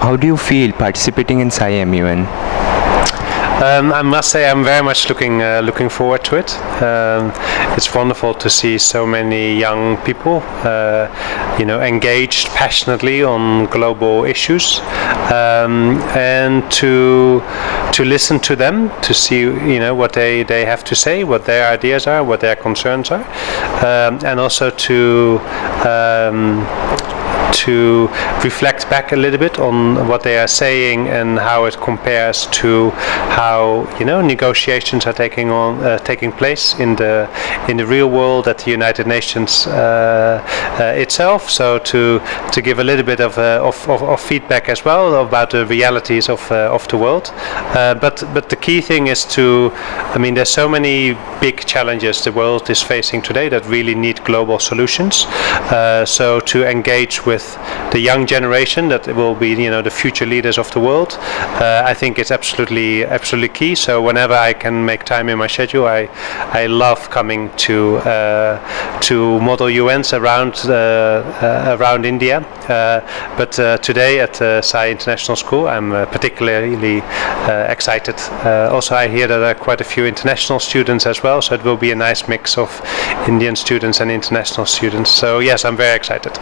How do you feel participating in SAI MUN? I must say I'm very much looking forward to it. It's wonderful to see so many young people, engaged passionately on global issues, and to listen to them, to see what they have to say, what their ideas are, what their concerns are, and also to reflect back a little bit on what they are saying and how it compares to how negotiations are taking place in the real world at the United Nations itself. So to give a little bit of feedback as well about the realities of the world. But the key thing is there's so many big challenges the world is facing today that really need global solutions. So to engage with the young generation that will be the future leaders of the world, I think it's absolutely key. So whenever I can make time in my schedule, I love coming to model UNs around India. But today at SAI International School, I'm particularly excited. Also, I hear that there are quite a few international students as well, so it will be a nice mix of Indian students and international students. So yes, I'm very excited.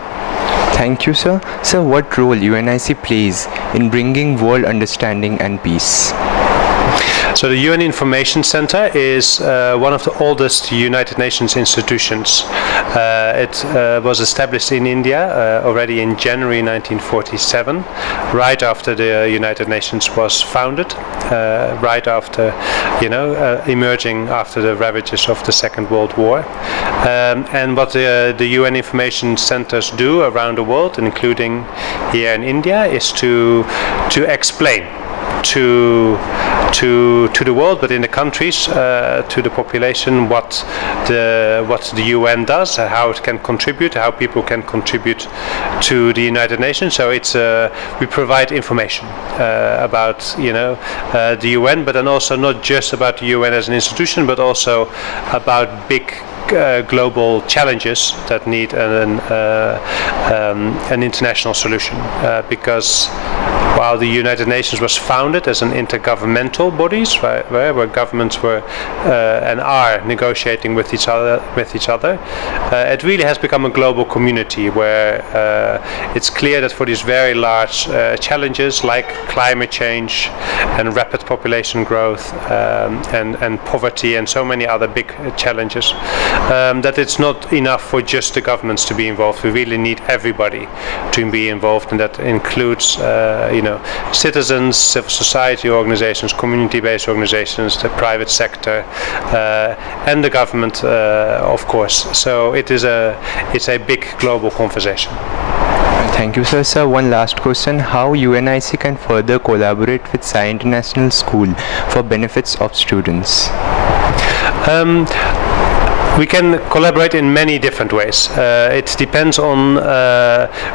Thank you, sir. Sir, what role UNIC plays in bringing world understanding and peace? So the UN Information Center is one of the oldest United Nations institutions. It was established in India already in January 1947, right after the United Nations was founded, right after, emerging after the ravages of the Second World War. And what the UN Information Centers do around the world, including here in India, is to explain to the world, but in the countries, to the population, what the UN does, how it can contribute, how people can contribute to the United Nations. So it's we provide information about the UN, but then also not just about the UN as an institution, but also about big global challenges that need an international solution, because while the United Nations was founded as an intergovernmental bodies, where governments were and are negotiating with each other, it really has become a global community where it's clear that for these very large challenges like climate change and rapid population growth and poverty and so many other big challenges, that it's not enough for just the governments to be involved. We really need everybody to be involved, and that includes citizens, civil society organizations, community-based organizations, the private sector, and the government, of course. So it's a big global conversation. Thank you, sir. Sir, one last question. How UNIC can further collaborate with SAI International School for benefits of students? We can collaborate in many different ways. It depends on,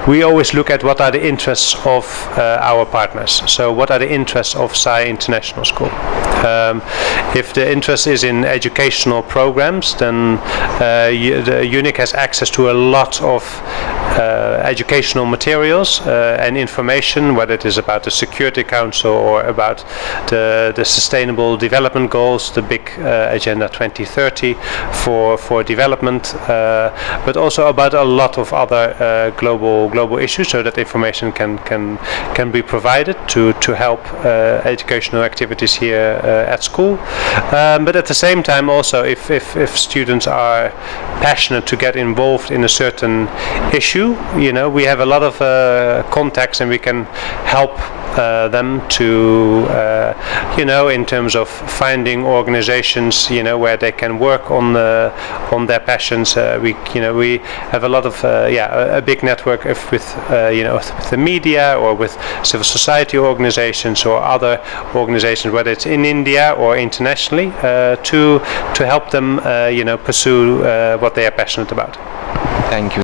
we always look at what are the interests of our partners. So what are the interests of SAI International School? If the interest is in educational programs, then the UNIC has access to a lot of educational materials and information, whether it is about the Security Council or about the Sustainable Development Goals, the big Agenda 2030 for development, but also about a lot of other global issues, so that information can be provided to help educational activities here at school. But at the same time, also, if students are passionate to get involved in a certain issue, we have a lot of contacts, and we can help them to, in terms of finding organizations, where they can work on their passions. We have a lot of, a big network with the media or with civil society organizations or other organizations, whether it's in India or internationally, to help them, pursue what they are passionate about. Thank you.